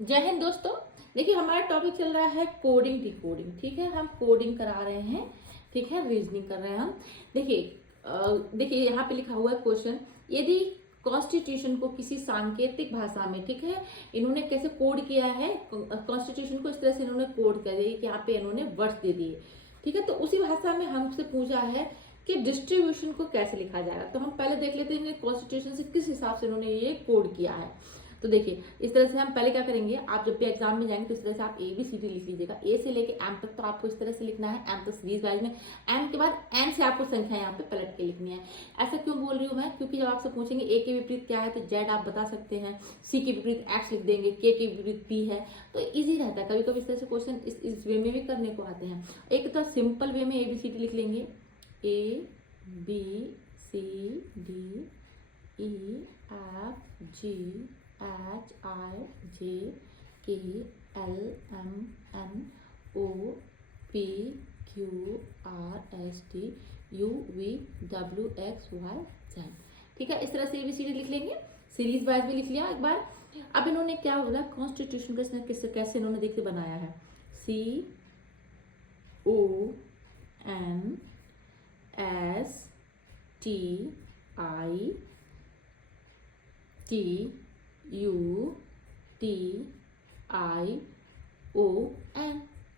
जय हिंद दोस्तों। देखिए हमारा टॉपिक चल रहा है कोडिंग डिकोडिंग। ठीक है, हम कोडिंग करा रहे हैं। ठीक है, रीजनिंग कर रहे हैं हम। देखिए देखिए यहाँ पे लिखा हुआ है क्वेश्चन, यदि कॉन्स्टिट्यूशन को किसी सांकेतिक भाषा में, ठीक है, इन्होंने कैसे कोड किया है कॉन्स्टिट्यूशन को, इस तरह से इन्होंने कोड कर दिया कि यहाँ पे इन्होंने वर्ड्स दे दिए। ठीक है, तो उसी भाषा में हमसे पूछा है कि डिस्ट्रीब्यूशन को कैसे लिखा जाएगा। तो हम पहले देख लेते हैं कॉन्स्टिट्यूशन से किस हिसाब से इन्होंने ये कोड किया है। तो देखिए इस तरह से हम पहले क्या करेंगे, आप जब भी एग्जाम में जाएंगे तो इस तरह से आप ABCD लिख लीजिएगा। ए से लेके एम तक तो आपको इस तरह से लिखना है, एम तक सीरीज वाइज में। एम के बाद एन से आपको संख्या यहाँ पे पलट के लिखनी है। ऐसा क्यों बोल रही हूँ मैं, क्योंकि जब आपसे पूछेंगे ए के विपरीत क्या है तो जेड आप बता सकते हैं, सी के विपरीत एक्स लिख देंगे, के विपरीत पी है, तो ईजी रहता है। कभी कभी इस तरह से क्वेश्चन इस वे में भी करने को आते हैं। एक तो सिंपल वे में ABCD लिख लेंगे, ABCDEFGHIJKLMNOPQRSTUVWXYZ। ठीक है, इस तरह से ABCD लिख लेंगे। सीरीज वाइज भी लिख लिया एक बार। अब इन्होंने क्या बोला, कॉन्स्टिट्यूशन का कैसे इन्होंने देखिए बनाया है, CONSTITUTION।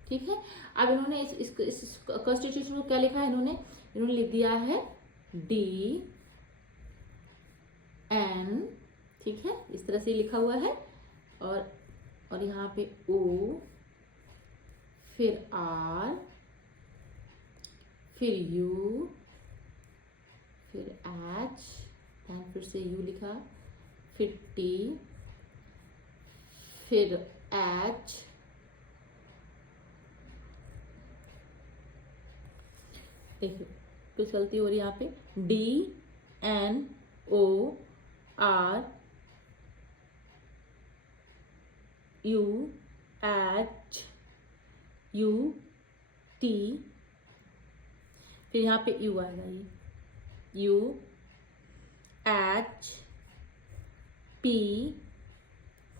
ठीक है, अब इन्होंने इस कॉन्स्टिट्यूशन को क्या लिखा है, इन्होंने लिख दिया है DN। ठीक है, इस तरह से लिखा हुआ है। और यहाँ पे O, फिर R, फिर U, फिर H, फिर से U लिखा, फिर T, फिर H, देखिए तो चलती हो रही यहाँ पे DNORUHUT, फिर यहाँ पे U आएगा, ये UHP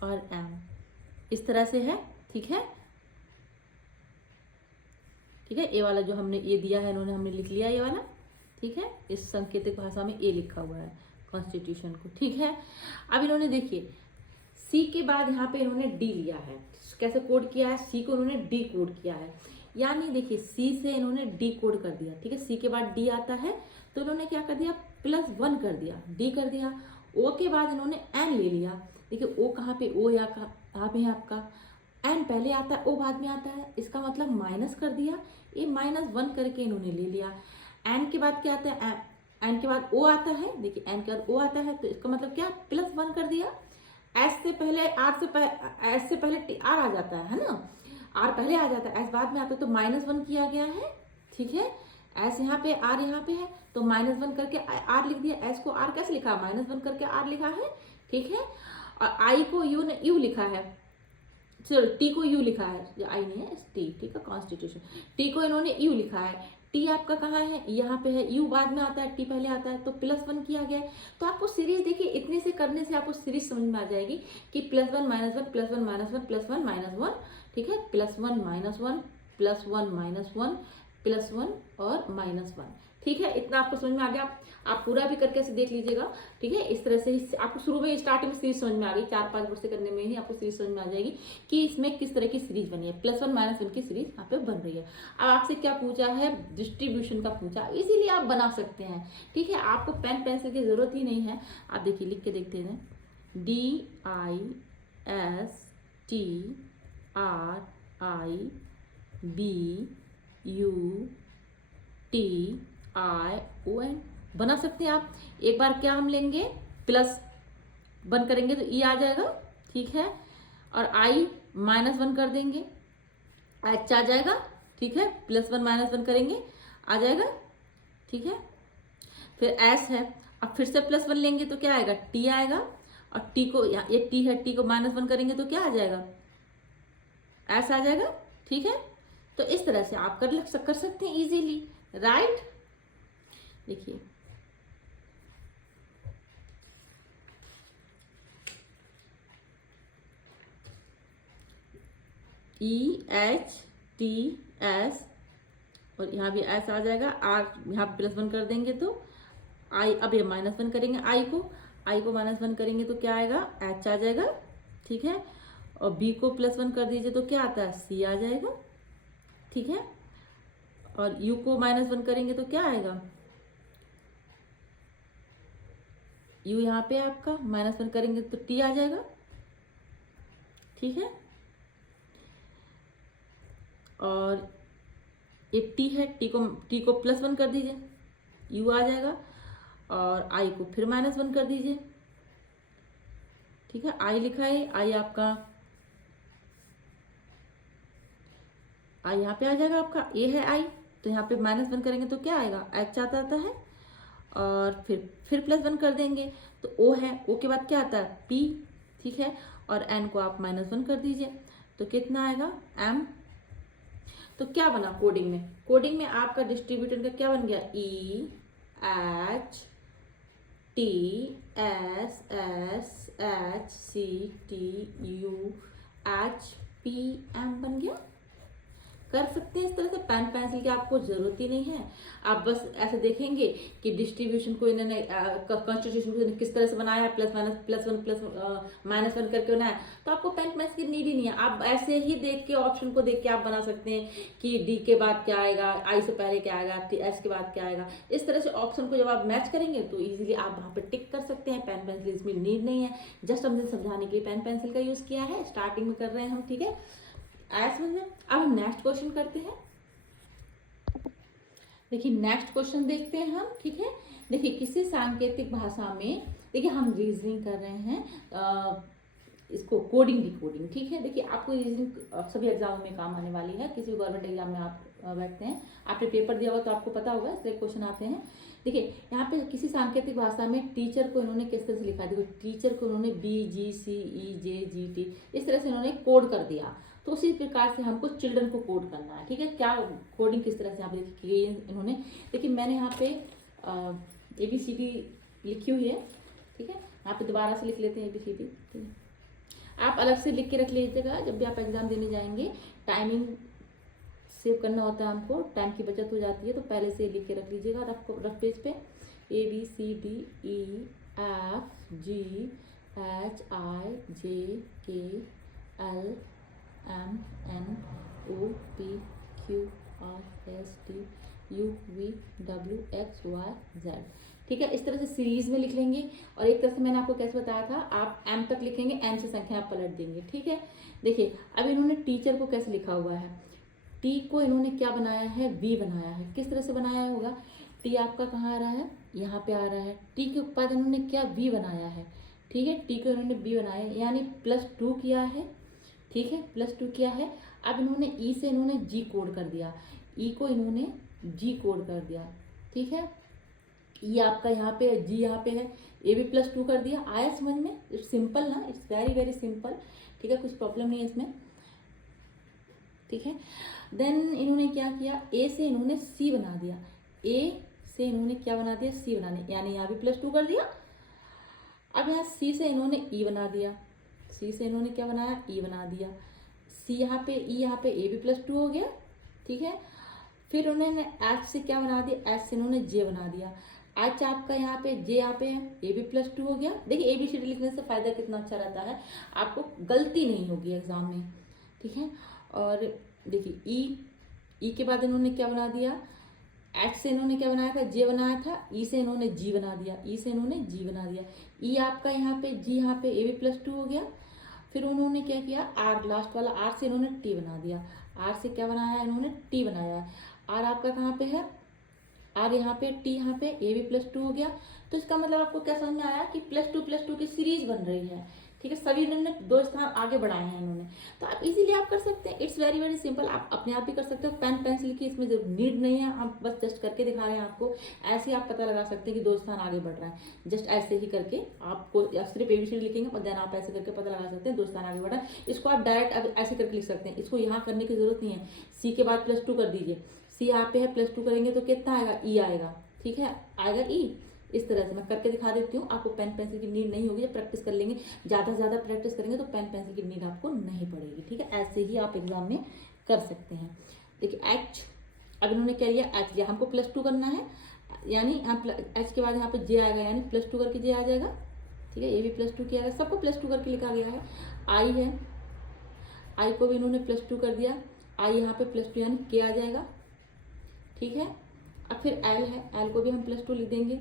और M, इस तरह से है। ठीक है, ठीक है, ए वाला जो हमने ये दिया है हमने लिख लिया ये वाला। ठीक है, इस सांकेतिक भाषा में ए लिखा हुआ है कॉन्स्टिट्यूशन को। ठीक है, अब इन्होंने देखिए सी के बाद यहाँ पे इन्होंने डी लिया है। कैसे कोड किया है, सी को इन्होंने डी कोड किया है, यानी देखिए सी से इन्होंने डी कोड कर दिया। ठीक है, सी के बाद डी आता है तो इन्होंने क्या कर दिया, +1 कर दिया, डी कर दिया। ओ के बाद इन्होंने एन ले लिया। देखिए ओ कहाँ पे, ओ यहाँ पे है आपका, एन पहले आता है, ओ बाद में आता है, इसका मतलब माइनस कर दिया, ये -1 करके इन्होंने ले लिया। एन के बाद क्या आता है, एन के बाद ओ आता है, देखिए एन के बाद ओ आता है तो इसका मतलब क्या, +1 कर दिया। एस से पहले आर आ जाता है ना, आर पहले आ जाता है, एस बाद में आता है, तो -1 किया गया है। ठीक है, एस यहाँ पे, आर यहाँ पे है, तो -1 करके आर लिख दिया। एस को आर कैसे लिखा, -1 करके आर लिखा है। ठीक है, और आई को यू ने यू लिखा है, चलो टी को यू लिखा है, आई नहीं है टी। ठीक है, कॉन्स्टिट्यूशन, टी को इन्होंने यू लिखा है। टी आपका कहाँ है, यहाँ पे है, यू बाद में आता है, टी पहले आता है, तो +1 किया गया है। तो आपको सीरीज देखिए, इतने से करने से आपको सीरीज समझ में आ जाएगी कि +1 -1 +1 -1 +1 -1। ठीक है, +1 -1 +1 -1 +1 और -1। ठीक है, इतना आपको समझ में आ गया। आप पूरा भी करके ऐसे देख लीजिएगा। ठीक है, इस तरह से आपको शुरू में स्टार्टिंग में सीरीज समझ में आ गई, 4-5 वर्ष से करने में ही आपको सीरीज समझ में आ जाएगी कि इसमें किस तरह की सीरीज बनी है। +1 -1 की सीरीज यहाँ पे बन रही है। अब आपसे क्या पूछा है, डिस्ट्रीब्यूशन का पूछा, इसीलिए आप बना सकते हैं। ठीक है, आपको पेन पेंसिल की जरूरत ही नहीं है। आप देखिए लिख के देखते हैं, DISTRIBUTION बना सकते हैं आप। एक बार क्या हम लेंगे, प्लस वन करेंगे तो ई आ जाएगा। ठीक है, और आई -1 कर देंगे, एच आ जाएगा। ठीक है, +1 -1 करेंगे, आ जाएगा। ठीक है, फिर एस है, अब फिर से +1 लेंगे तो क्या आएगा, टी आएगा। और टी को, ये टी है, टी को -1 करेंगे तो क्या आ जाएगा, एस आ जाएगा। ठीक है, तो इस तरह से आप कर सकते हैं इजीली, राइट। देखिए EHTS, और यहाँ भी एस आ जाएगा, आर यहाँ पे +1 कर देंगे तो आई, अब ये -1 करेंगे आई को -1 करेंगे तो क्या आएगा, एच आ जाएगा, ठीक है। और बी को +1 कर दीजिए तो क्या आता है, सी आ जाएगा, ठीक है। और यू को -1 करेंगे तो क्या आएगा, यू यहाँ पे आपका -1 करेंगे तो टी आ जाएगा, ठीक है। और एक टी है, टी को +1 कर दीजिए, यू आ जाएगा। और आई को फिर -1 कर दीजिए, ठीक है। आई लिखा है, आई आपका, आई यहाँ पे आ जाएगा आपका, ए है आई, तो यहाँ पे -1 करेंगे तो क्या आएगा, एच आता है। और फिर +1 कर देंगे तो ओ है, ओ के बाद क्या आता है, पी, ठीक है। और एन को आप -1 कर दीजिए तो कितना आएगा, एम। तो क्या बना कोडिंग में आपका डिस्ट्रीब्यूटर का क्या बन गया, EHTSSHCTUHPM बन गया। कर सकते हैं इस तरह से, पेन पेंसिल की आपको जरूरत ही नहीं है। आप बस ऐसे देखेंगे कि डिस्ट्रीब्यूशन को इन्होंने कॉन्स्टिट्यूशन को किस तरह से बनाया है, +1 करके बनाया, तो आपको पेन पेंसिल की नीड ही नहीं है। आप ऐसे ही देख के, ऑप्शन को देख के आप बना सकते हैं कि डी के बाद क्या आएगा, आई से पहले क्या आएगा, एस के बाद क्या आएगा। इस तरह से ऑप्शन को जब आप मैच करेंगे तो इजीली आप वहाँ पे टिक कर सकते हैं। पेन पेंसिल इसमें नीड नहीं है, जस्ट हमने समझाने के लिए पेन पेंसिल का यूज किया है, स्टार्टिंग में कर रहे हैं हम, ठीक है। आया समझ में। अब हम नेक्स्ट क्वेश्चन करते हैं। देखिए नेक्स्ट क्वेश्चन देखते हैं हम, ठीक है। देखिए किसी सांकेतिक भाषा में, देखिए हम रीजनिंग कर रहे हैं, इसको कोडिंग डिकोडिंग, ठीक है। देखिए आपको रीजनिंग सभी एग्जाम में काम आने वाली है, किसी भी गवर्नमेंट एग्जाम में आप बैठते हैं, आपने पेपर दिया हुआ तो आपको पता होगा इस तरह क्वेश्चन आते हैं। देखिए यहाँ पे किसी सांकेतिक भाषा में टीचर को इन्होंने किस तरह से लिखा, देखो टीचर को इन्होंने BGCEJGT इस तरह से इन्होंने कोड कर दिया, तो उसी प्रकार से हमको चिल्ड्रन को कोड करना है, ठीक है। क्या कोडिंग किस तरह से यहाँ पे की गई है इन्होंने, देखिए मैंने यहाँ पे ABCD लिखी हुई है, ठीक है। यहाँ पे दोबारा से लिख लेते हैं ABCD, ठीक है। आप अलग से लिख के रख लीजिएगा, जब भी आप एग्जाम देने जाएंगे टाइमिंग सेव करना होता है हमको, टाइम की बचत हो जाती है, तो पहले से लिख के रख लीजिएगा रफ पेज पे, ABCDEFGHIJKLMNOPQRSTUVWXYZ, ठीक है। इस तरह से सीरीज में लिख लेंगे। और एक तरह से मैंने आपको कैसे बताया था, आप M तक लिखेंगे, M से संख्या आप पलट देंगे, ठीक है। देखिए अब इन्होंने टीचर को कैसे लिखा हुआ है, टी को इन्होंने क्या बनाया है, वी बनाया है। किस तरह से बनाया होगा, टी आपका कहाँ आ रहा है, यहाँ पे आ रहा है, टी के बाद इन्होंने क्या, वी बनाया है, ठीक है। टी को इन्होंने वी बनाया है, यानी +2 किया है, ठीक है, +2 किया है। अब इन्होंने ई से इन्होंने जी कोड कर दिया, ई को इन्होंने जी कोड कर दिया, ठीक है। ई आपका यहाँ पे है, जी यहाँ पे है, ए भी +2 कर दिया। आया समझ में, इट्स सिंपल ना, इट्स वेरी वेरी सिंपल, ठीक है, कुछ प्रॉब्लम नहीं है इसमें, ठीक है। देन इन्होंने क्या किया, ए से इन्होंने सी बना दिया, ए से इन्होंने क्या बना दिया, सी बना दिया, यानी यहाँ भी +2 कर दिया। अब यहाँ सी से इन्होंने ई बना दिया, सी से इन्होंने क्या बनाया, ई बना दिया, सी यहाँ पे, ई यहाँ पे, ए भी +2 हो गया, ठीक है। फिर उन्होंने एच से क्या बना दिया, एच से इन्होंने जे बना दिया, एच आपका यहाँ पे, जे यहाँ पे है, ए भी +2 हो गया। देखिए ABCD लिखने से फायदा कितना अच्छा रहता है, आपको गलती नहीं होगी एग्जाम में, ठीक है। और देखिए ई के बाद इन्होंने क्या बना दिया, एच से इन्होंने क्या बनाया था, जे बनाया था, ई से इन्होंने जी बना दिया, ई से इन्होंने जी बना दिया, ई आपका यहाँ पे, जी यहाँ पे, ए भी +2 हो गया। फिर उन्होंने क्या किया, आर लास्ट वाला, आर से इन्होंने टी बना दिया, आर से क्या बनाया, इन्होंने टी बनाया। आर आपका कहाँ पे है, आर यहाँ पे, टी यहाँ पे, ए भी +2 हो गया। तो इसका मतलब आपको क्या समझ में आया कि +2 की सीरीज बन रही है, ठीक है। सभी इन्होंने 2 स्थान आगे बढ़ाए हैं इन्होंने, तो आप इजीली आप कर सकते हैं। इट्स वेरी वेरी सिंपल, आप अपने आप भी कर सकते हो। पेन पेंसिल की इसमें जरूर नीड नहीं है, हम बस जस्ट करके दिखा रहे हैं आपको। ऐसे ही आप पता लगा सकते हैं कि 2 स्थान आगे बढ़ रहा है, जस्ट ऐसे ही करके आपको सिर्फ ABCD लिखेंगे और देन आप ऐसे करके पता लगा सकते हैं 2 स्थान आगे बढ़ रहा है। इसको आप डायरेक्ट ऐसे करके लिख सकते हैं, इसको यहाँ करने की जरूरत नहीं है। सी के बाद +2 कर दीजिए, सी यहाँ पे है, +2 करेंगे तो कितना आएगा, ई आएगा, ठीक है, आएगा ई। इस तरह से मैं करके दिखा देती हूँ। आपको पेन पेंसिल की नीड नहीं होगी, जब प्रैक्टिस कर लेंगे, ज़्यादा से ज़्यादा प्रैक्टिस करेंगे तो पेन पेंसिल की नीड आपको नहीं पड़ेगी। ठीक है, ऐसे ही आप एग्जाम में कर सकते हैं। देखिए एच, अब इन्होंने क्या लिया, एच लिया, हमको +2 करना है, यानी एच के बाद यहाँ पे जे आएगा, यानी +2 करके जे आ जाएगा। ठीक है, ये भी +2 किया गया, सबको +2 करके लिखा गया है। आई है, आई को भी इन्होंने +2 कर दिया, आई यहाँ पे +2 यानी के आ जाएगा। ठीक है, अब फिर एल है, एल को भी हम +2 लिख देंगे,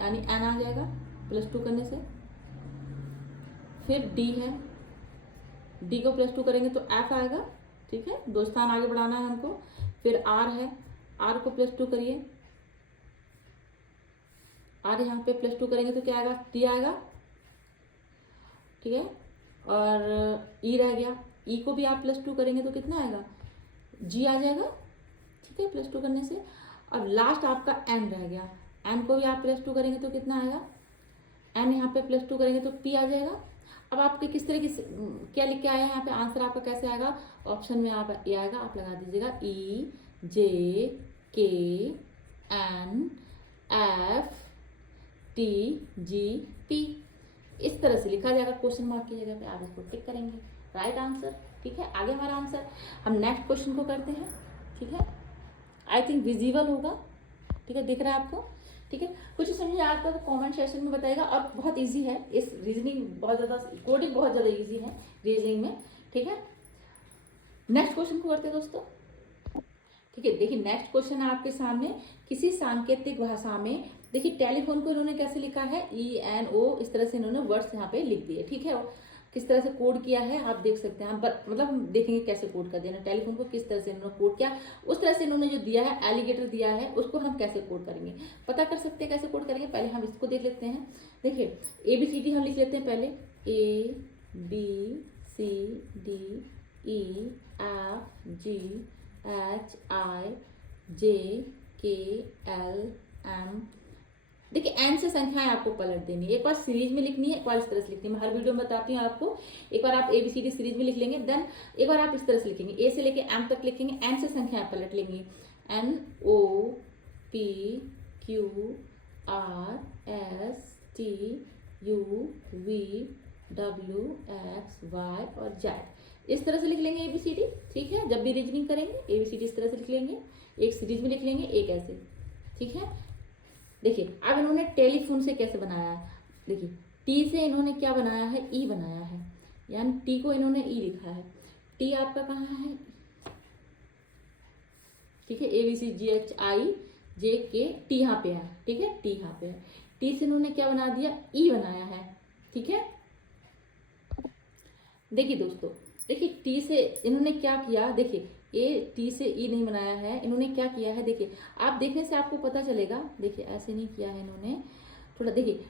यानी एन आ जाएगा +2 करने से। फिर डी है, डी को +2 करेंगे तो एफ आएगा। ठीक है, 2 स्थान आगे बढ़ाना है हमको। फिर आर है, आर को +2 करिए, आर यहाँ पे +2 करेंगे तो क्या आएगा, टी आएगा। ठीक है, और ई रह गया, ई को भी आप +2 करेंगे तो कितना आएगा, जी आ जाएगा। ठीक है, +2 करने से। और लास्ट आपका एन रह गया, एन को भी आप +2 करेंगे तो कितना आएगा, एन यहाँ पे +2 करेंगे तो पी आ जाएगा। अब आपके किस तरह की क्या लिख के आया है यहाँ पे, आंसर आपका कैसे आएगा, ऑप्शन में आप ये आएगा, आप लगा दीजिएगा E J K N F T G P, इस तरह से लिखा जाएगा। क्वेश्चन मार्क की जगह पे आप इसको टिक करेंगे, राइट आंसर। ठीक है, आगे हमारा आंसर, हम नेक्स्ट क्वेश्चन को करते हैं। ठीक है, आई थिंक विजिबल होगा। ठीक है, दिख रहा है आपको। ठीक है, कुछ समझ आता है तो कमेंट सेक्शन में बताइएगा। और बहुत इजी है, इस रीजनिंग बहुत ज़्यादा, कोडिंग बहुत ज़्यादा इजी है रीजनिंग में। ठीक है, नेक्स्ट क्वेश्चन को करते हैं दोस्तों। ठीक है, देखिए नेक्स्ट क्वेश्चन है आपके सामने, किसी सांकेतिक भाषा में, देखिए टेलीफोन को इन्होंने कैसे लिखा है, ENO, इस तरह से इन्होंने वर्ड्स यहाँ पे लिख दिए। ठीक है, किस तरह से कोड किया है आप देख सकते हैं, मतलब हम देखेंगे कैसे कोड कर देना, टेलीफोन को किस तरह से इन्होंने कोड किया, उस तरह से इन्होंने जो दिया है एलिगेटर दिया है, उसको हम कैसे कोड करेंगे, पता कर सकते हैं कैसे कोड करेंगे। पहले हम इसको देख लेते हैं। देखिए ABCD हम लिख लेते हैं पहले, ABCDEFGHIJKLM। देखिए एन से संख्याएं आपको पलट देनी है, एक बार सीरीज में लिखनी है, एक बार इस तरह से लिखनी है। मैं हर वीडियो में बताती हूँ आपको, एक बार आप ABCD सीरीज में लिख लेंगे, देन एक बार आप इस तरह से लिखेंगे, ए से लेके एम तक लिखेंगे, एन से संख्याएं पलट लेंगे, NOPQRSTUVWXY और Z, इस तरह से लिख लेंगे ABCD। ठीक है, जब भी रीजनिंग करेंगे ABCD इस तरह से लिख लेंगे, एक सीरीज में लिख लेंगे, एक ऐसे। ठीक है, देखिए अब इन्होंने टेलीफोन से कैसे बनाया है, देखिए टी से इन्होंने क्या बनाया है, ई बनाया है, यानी टी को इन्होंने ई लिखा है। टी आपका कहाँ है, ठीक है, ABCGHIJK, टी यहाँ पे है। ठीक है, टी यहाँ पे है, टी से इन्होंने क्या बना दिया, ई बनाया है। ठीक है, देखिए दोस्तों, देखिए टी से इन्होंने क्या किया, देखिए टी से ई नहीं बनाया है, इन्होंने क्या किया है, देखिए आप देखने से आपको पता चलेगा। देखिए ऐसे नहीं किया है इन्होंने, थोड़ा देखिए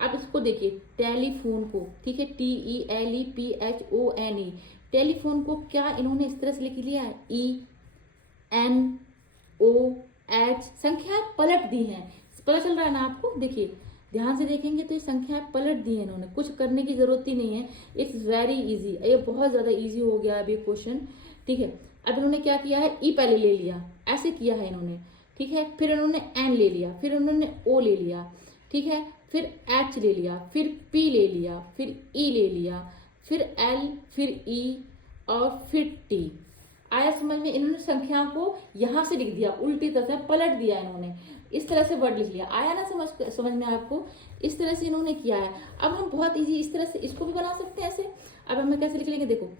आप इसको देखिए टेलीफोन को, ठीक है, TELEPHONE, टेलीफोन को क्या इन्होंने इस तरह से लिख लिया है, ENOH, संख्याएं पलट दी हैं, पता चल रहा है ना आपको। देखिए ध्यान से देखेंगे तो ये संख्याएं पलट दी है इन्होंने, कुछ करने की जरूरत ही नहीं है। इट्स वेरी इजी, ये बहुत ज़्यादा इजी हो गया अभी क्वेश्चन। ठीक है, अब इन्होंने क्या किया है, ई पहले ले लिया, ऐसे किया है इन्होंने। ठीक है, फिर इन्होंने एन ले लिया, फिर इन्होंने ओ ले लिया। ठीक है, फिर एच ले लिया, फिर पी ले लिया, फिर ई ले लिया, फिर एल, फिर ई और फिर टी। आया समझ में, इन्होंने संख्या को यहाँ से लिख दिया, उल्टी तरह से पलट दिया इन्होंने, इस तरह से वर्ड लिख लिया। आया ना समझ में आपको, इस तरह से इन्होंने किया है। अब हम बहुत इजी इस तरह से इसको भी बना सकते हैं ऐसे। अब हमें कैसे लिख लेंगे, देखो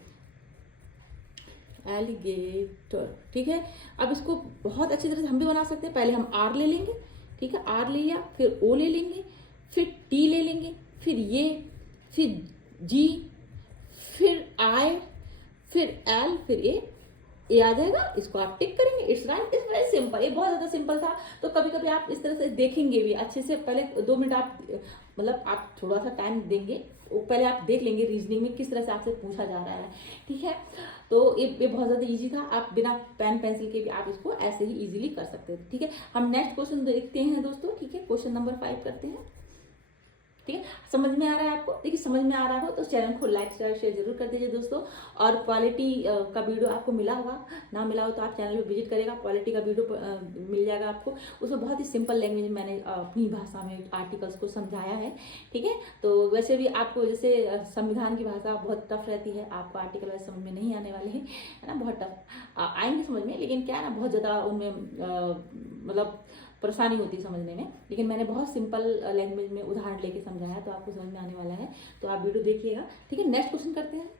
एलिगेटर। ठीक है, अब इसको बहुत अच्छी तरह से हम भी बना सकते हैं। पहले हम आर ले लेंगे, ठीक है, आर ले लिया, फिर ओ ले लेंगे, फिर टी ले लेंगे, फिर ये, फिर जी, फिर आई, फिर एल, फिर ए आ जाएगा। इसको आप टिक करेंगे, it's right, it's very simple. ये बहुत ज़्यादा सिंपल था, तो कभी कभी आप इस तरह से देखेंगे भी अच्छे से। पहले 2 मिनट आप मतलब आप थोड़ा सा टाइम देंगे, पहले आप देख लेंगे रीजनिंग में किस तरह से आपसे पूछा जा रहा है। ठीक है, तो ये बहुत ज़्यादा इजी था, आप बिना पेन पेंसिल के भी आप इसको ऐसे ही इजीली कर सकते हो। ठीक है, हम नेक्स्ट क्वेश्चन देखते हैं दोस्तों। ठीक है, क्वेश्चन नंबर 5 करते हैं। ठीक है, समझ में आ रहा है आपको? देखिए समझ में आ रहा हो तो चैनल को लाइक शेयर जरूर कर दीजिए दोस्तों। और क्वालिटी का वीडियो आपको मिला होगा, ना मिला हो तो आप चैनल पे विजिट करेगा, क्वालिटी का वीडियो मिल जाएगा आपको। उसमें बहुत ही सिंपल लैंग्वेज में मैंने अपनी भाषा में आर्टिकल्स को समझाया है। ठीक है, तो वैसे भी आपको जैसे संविधान की भाषा बहुत टफ रहती है, आपको आर्टिकल वैसे समझ में नहीं आने वाले हैं, है ना, बहुत टफ आएंगे समझ में, लेकिन क्या है ना, बहुत ज़्यादा उनमें मतलब परेशानी होती है समझने में। लेकिन मैंने बहुत सिंपल लैंग्वेज में उदाहरण लेके समझाया, तो आपको समझ में आने वाला है, तो आप वीडियो देखिएगा। ठीक है, नेक्स्ट क्वेश्चन करते हैं।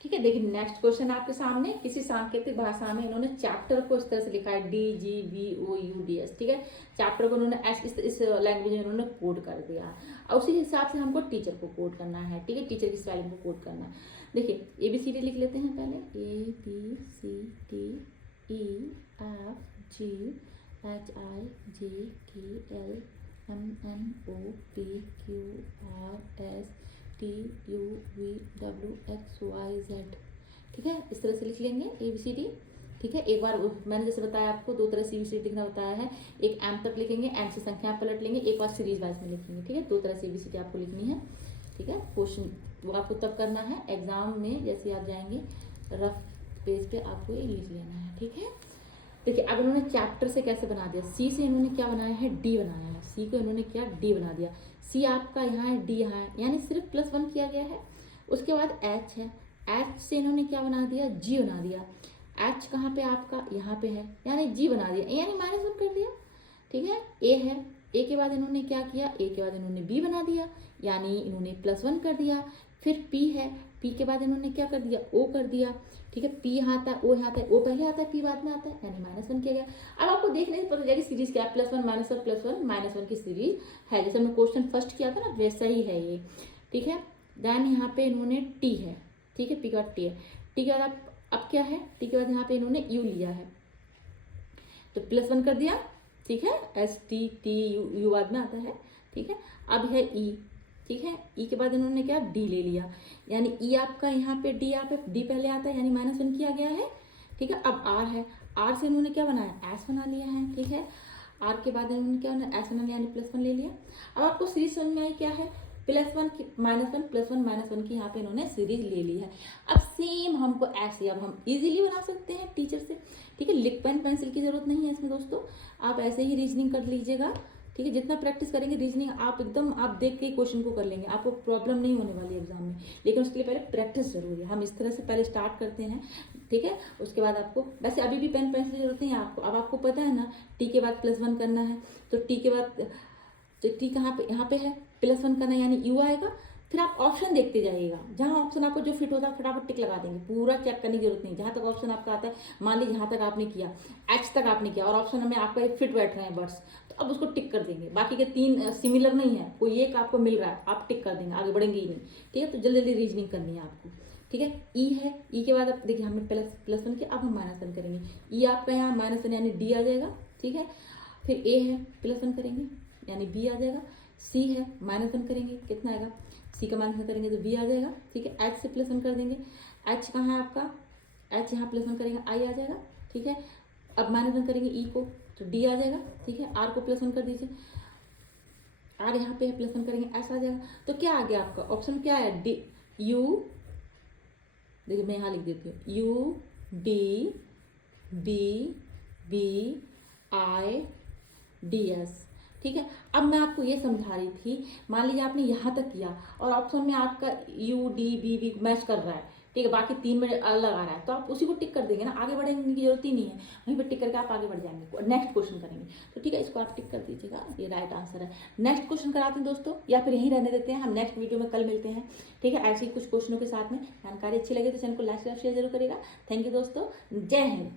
ठीक है, देखिए नेक्स्ट क्वेश्चन आपके सामने, किसी सांकेतिक भाषा में इन्होंने चैप्टर को इस तरह से लिखा है DGVOUDS। ठीक है, चैप्टर को इन्होंने इस लैंग्वेज में इन्होंने कोड कर दिया और उसी हिसाब से हमको टीचर को कोड करना है। ठीक है, टीचर की स्पेलिंग को कोड करना है। देखिए ABCD लिख लेते हैं पहले, ABCDEFGHIJKLMNOPQRSTUVWXYZ। ठीक है, इस तरह से लिख लेंगे ABCD। ठीक है, एक बार मैंने जैसे बताया आपको 2 तरह से ABCD लिखना बताया है, एक M तक लिखेंगे, M से संख्या पलट लेंगे, एक बार सीरीज वाइज में लिखेंगे। ठीक है, 2 तरह से ABCD आपको लिखनी है। ठीक है, क्वेश्चन वो आपको तब करना है एग्जाम में, जैसे आप जाएंगे रफ पेज पे आपको ये लिख लेना है। ठीक है, देखिए अब इन्होंने चैप्टर से कैसे बना दिया, C से इन्होंने क्या बनाया है, D बनाया है। C को इन्होंने क्या, D बना दिया। C आपका यहाँ है, D यहाँ है, यानी सिर्फ +1 किया गया है। उसके बाद H है, H से इन्होंने क्या बना दिया, G बना दिया। H कहाँ पे आपका, यहाँ पे है, यानी G बना दिया, यानी -1 कर दिया। ठीक है, A है, A के बाद इन्होंने क्या किया, A के बाद इन्होंने B बना दिया, यानी इन्होंने +1 कर दिया। फिर P है, P के बाद इन्होंने क्या कर दिया, O कर दिया। ठीक है, P यहाँ आता है, O यहाँ आता है, O पहले आता है, P बाद में आता है, यानी -1 किया गया। अब आपको देखने से पता चलेगा सीरीज क्या है, +1 -1 +1 -1 की सीरीज है। जैसे मैं क्वेश्चन फर्स्ट किया था ना, वैसा ही है ये। ठीक है, देन यहाँ पे इन्होंने T है। ठीक है, P के बाद T है, T के बाद अब क्या है, T के बाद यहाँ पे इन्होंने U लिया है, तो +1 कर दिया। ठीक है, STTU बाद में आता है। ठीक है, अब है E। ठीक है, E के बाद इन्होंने क्या, D ले लिया, यानी E आपका यहाँ पे D, यहाँ पे D पहले आता है, यानी -1 किया गया है। ठीक है, अब R है, R से इन्होंने क्या बनाया, S बना लिया है। ठीक है, R के बाद इन्होंने क्या बनाया, S बना लिया, यानी +1 ले लिया। अब आपको सीरीज समझ में आई क्या है, +1 की -1 +1 -1 की यहाँ पे इन्होंने सीरीज ले ली है। अब सेम हमको ऐसे अब हम इजीली बना सकते हैं टीचर से। ठीक है, लिख पेन पेंसिल की जरूरत नहीं है इसमें दोस्तों, आप ऐसे ही रीजनिंग कर लीजिएगा। ठीक है, जितना प्रैक्टिस करेंगे रीजनिंग आप एकदम आप देख के क्वेश्चन को कर लेंगे, आपको प्रॉब्लम नहीं होने वाली एग्जाम में। लेकिन उसके लिए पहले प्रैक्टिस जरूरी है, हम इस तरह से पहले स्टार्ट करते हैं। ठीक है, उसके बाद आपको वैसे अभी भी पेन पेंसिल की जरूरत नहीं है आपको। अब आपको पता है ना, T के बाद +1 करना है, तो T के बाद T कहाँ पे, यहाँ पे है, +1 करना है, यानी U आएगा। फिर आप ऑप्शन देखते जाइएगा, जहाँ ऑप्शन आपको जो फिट होता है फटाफट टिक लगा देंगे, पूरा चेक करने की जरूरत नहीं। जहाँ तक ऑप्शन आपका आता है, मान लीजिए जहाँ तक आपने किया, H तक आपने किया और ऑप्शन में आपका फिट बैठ रहे हैं वर्ड्स, तो अब उसको टिक कर देंगे। बाकी के 3 सिमिलर नहीं है, कोई एक आपको मिल रहा है, आप टिक कर देंगे, आगे बढ़ेंगे ही नहीं। ठीक है, तो जल्दी जल्दी रीजनिंग करनी है आपको। ठीक है, E है, E के बाद अब देखिए हमने +1 किया, अब हम -1 करेंगे। E आपका यहाँ -1 यानी D आ जाएगा। ठीक है, फिर A है, +1 करेंगे यानी B आ जाएगा। C है, -1 करेंगे, कितना आएगा, C का -1 करेंगे तो B आ जाएगा। ठीक है, H से +1 कर देंगे, H कहाँ है आपका, H यहाँ +1 करेंगे I आ जाएगा। ठीक है, अब -1 करेंगे E को तो D आ जाएगा। ठीक है, R को +1 कर दीजिए, R यहाँ पे है, +1 करेंगे S आ जाएगा। तो क्या आ गया आपका ऑप्शन, क्या है, D U, देखिए मैं यहाँ लिख देती हूँ, U D B B I D S। ठीक है, अब मैं आपको ये समझा रही थी, मान लीजिए आपने यहाँ तक किया और ऑप्शन में आपका U D B B match कर रहा है। ठीक है, बाकी 3 में अलग आ रहा है, तो आप उसी को टिक कर देंगे ना, आगे बढ़ने की जरूरत ही नहीं है, वहीं पर टिक करके आप आगे बढ़ जाएंगे, नेक्स्ट क्वेश्चन करेंगे। तो ठीक है, इसको आप टिक कर दीजिएगा, ये राइट आंसर है। नेक्स्ट क्वेश्चन कराते हैं दोस्तों, या फिर यहीं रहने देते हैं, हम नेक्स्ट वीडियो में कल मिलते हैं। ठीक है, ऐसे ही कुछ क्वेश्चनों के साथ में। जानकारी अच्छी लगे तो चैनल को लाइक शेयर जरूर करेगा। थैंक यू दोस्तों, जय हिंद।